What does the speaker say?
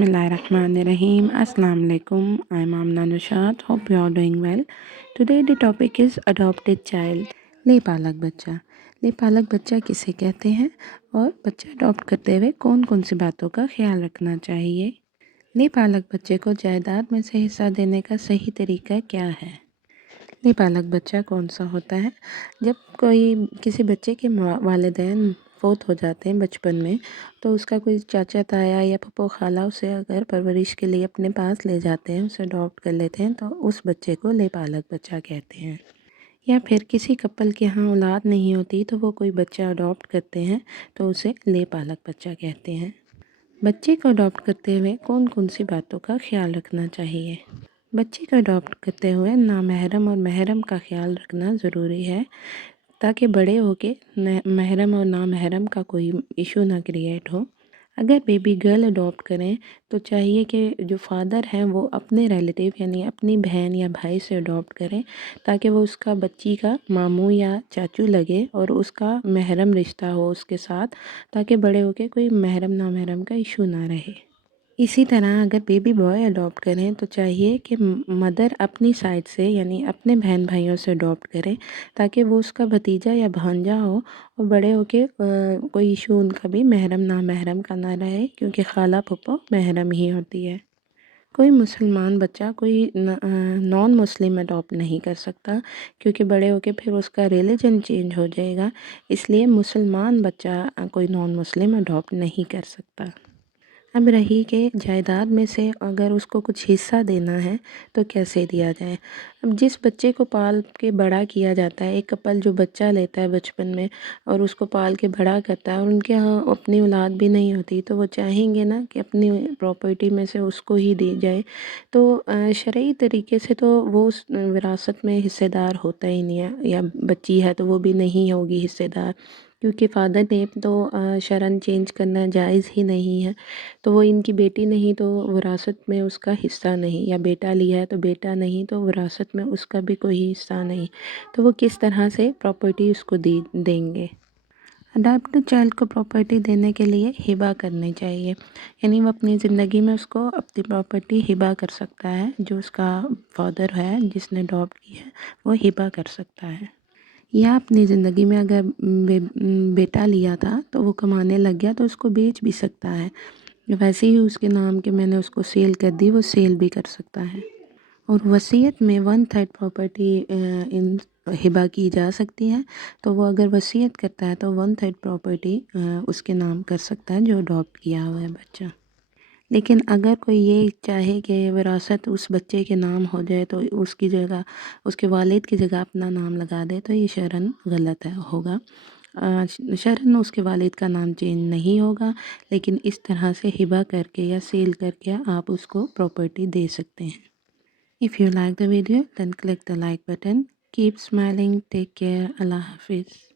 Bismillahirrahmanirrahim. Assalamu alaikum. I'm Amna Nushad. Hope you are doing well. Today the topic is adopted child. लेपालक बच्चा। लेपालक बच्चा किसे कहते हैं और बच्चा अडॉप्ट करते हुए कौन कौन सी बातों का ख्याल रखना चाहिए। लेपालक बच्चे को जायदाद में से हिस्सा देने का सही तरीका क्या है। लेपालक बच्चा कौन सा होता है। जब कोई किसी बच्चे के वालिदैन फ़ौत हो जाते हैं बचपन में, तो उसका कोई चाचा ताया या फूफो खाला उसे अगर परवरिश के लिए अपने पास ले जाते हैं, उसे अडॉप्ट कर लेते हैं, तो उस बच्चे को लेपालक बच्चा कहते हैं। या फिर किसी कपल के यहाँ औलाद नहीं होती तो वो कोई बच्चा अडॉप्ट करते हैं, तो उसे लेपालक बच्चा कहते हैं। बच्चे को अडॉप्ट करते हुए कौन कौन सी बातों का ख्याल रखना चाहिए। बच्चे को अडॉप्ट करते हुए नामहरम और महरम का ख्याल रखना ज़रूरी है, ताकि बड़े होके महरम और नामहरम का कोई इशू ना क्रिएट हो। अगर बेबी गर्ल अडॉप्ट करें तो चाहिए कि जो फादर हैं वो अपने रिलेटिव यानी अपनी बहन या भाई से अडॉप्ट करें, ताकि वो उसका बच्ची का मामू या चाचू लगे और उसका महरम रिश्ता हो उसके साथ, ताकि बड़े होके कोई महरम नामहरम का इशू ना रहे। इसी तरह अगर बेबी बॉय अडॉप्ट करें तो चाहिए कि मदर अपनी साइड से यानी अपने बहन भाइयों से अडॉप्ट करें, ताकि वो उसका भतीजा या भांजा हो और बड़े होके कोई इशू उनका भी महरम ना महरम का ना रहे, क्योंकि खाला फूफो महरम ही होती है। कोई मुसलमान बच्चा कोई नॉन मुस्लिम अडॉप्ट नहीं कर सकता, क्योंकि बड़े होके फिर उसका रिलीजन चेंज हो जाएगा, इसलिए मुसलमान बच्चा कोई नॉन मुस्लिम अडॉप्ट नहीं कर सकता। अब रही कि जायदाद में से अगर उसको कुछ हिस्सा देना है तो कैसे दिया जाए। अब जिस बच्चे को पाल के बड़ा किया जाता है, एक कपल जो बच्चा लेता है बचपन में और उसको पाल के बड़ा करता है और उनके यहाँ अपनी औलाद भी नहीं होती, तो वो चाहेंगे ना कि अपनी प्रॉपर्टी में से उसको ही दी जाए। तो शरई तरीके से तो वो उस विरासत में हिस्सेदार होता ही नहीं है, या बच्ची है तो वो भी नहीं होगी हिस्सेदार, क्योंकि फ़ादर नेम तो शरन चेंज करना जायज़ ही नहीं है। तो वो इनकी बेटी नहीं तो विरासत में उसका हिस्सा नहीं, या बेटा लिया है तो बेटा नहीं तो विरासत में उसका भी कोई हिस्सा नहीं, तो वो किस तरह से प्रॉपर्टी उसको देंगे। अडॉप्टेड चाइल्ड को प्रॉपर्टी देने के लिए हिबा करनी चाहिए, यानी वो अपनी ज़िंदगी में उसको अपनी प्रॉपर्टी हिबा कर सकता है। जो उसका फादर है जिसने अडॉप्ट किया है वो हिबा कर सकता है। या अपनी ज़िंदगी में अगर बेटा लिया था तो वो कमाने लग गया तो उसको बेच भी सकता है। वैसे ही उसके नाम के मैंने उसको सेल कर दी, वो सेल भी कर सकता है। और वसीयत में 1/3 प्रॉपर्टी इन हिबा की जा सकती है, तो वो अगर वसीयत करता है तो 1/3 प्रॉपर्टी उसके नाम कर सकता है जो अडॉप्ट किया हुआ है बच्चा। लेकिन अगर कोई ये चाहे कि विरासत उस बच्चे के नाम हो जाए तो उसकी जगह उसके वालिद की जगह अपना नाम लगा दे, तो ये शरन गलत होगा। शरन उसके वालिद का नाम चेंज नहीं होगा, लेकिन इस तरह से हिबा करके या सेल करके आप उसको प्रॉपर्टी दे सकते हैं। If you like the video then click the like button. Keep smiling, take care, अल्लाह हाफिज़।